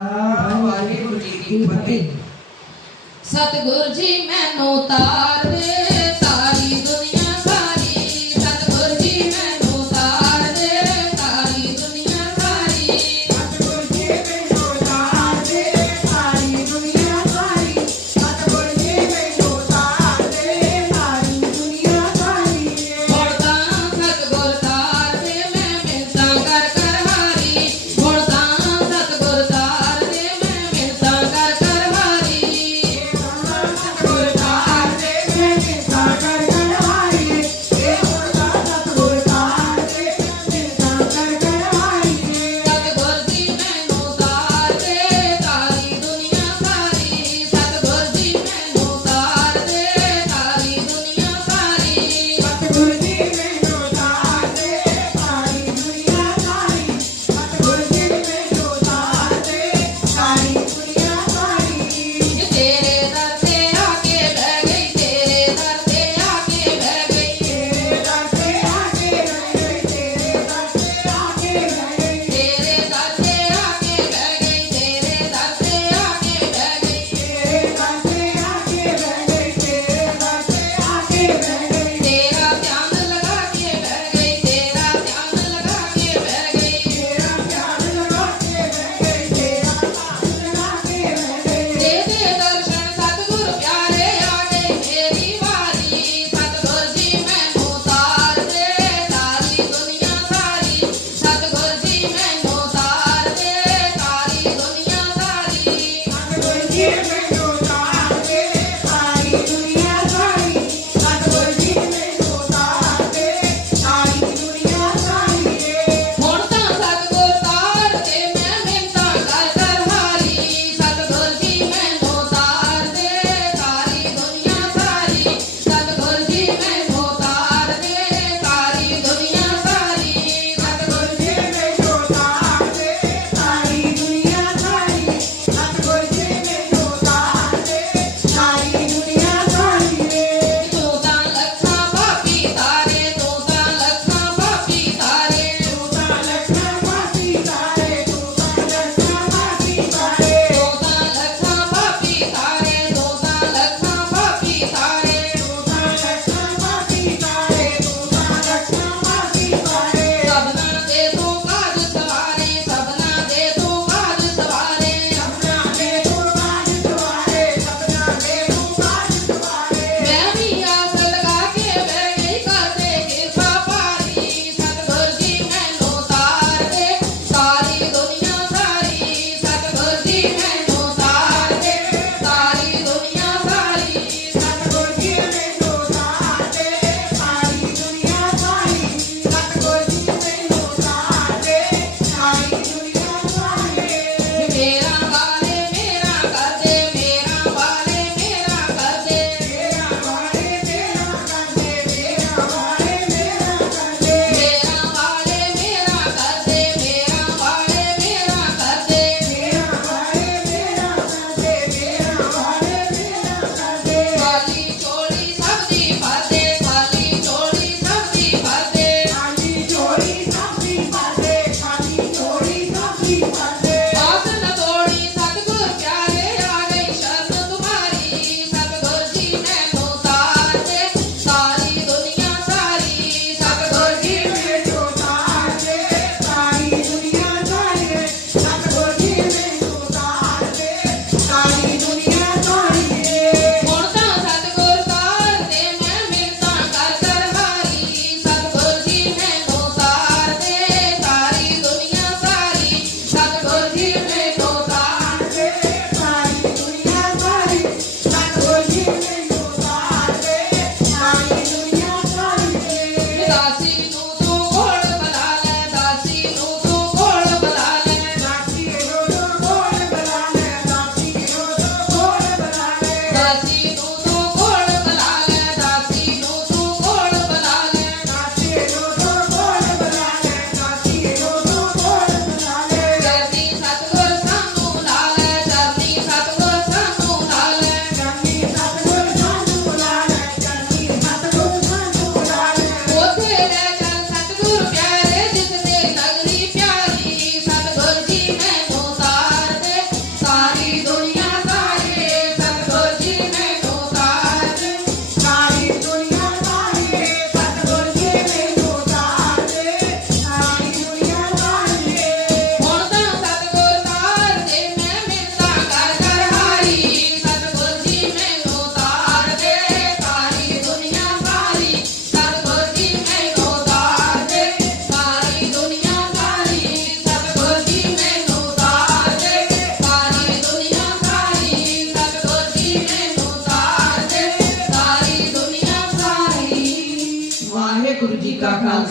ਵਾਹਿਗੁਰੂ ਜੀ ਕੀ ਫਤਿਹ। ਸਤਿਗੁਰ ਜੀ ਮੈਨੂੰ ਤਾਰ Yeah.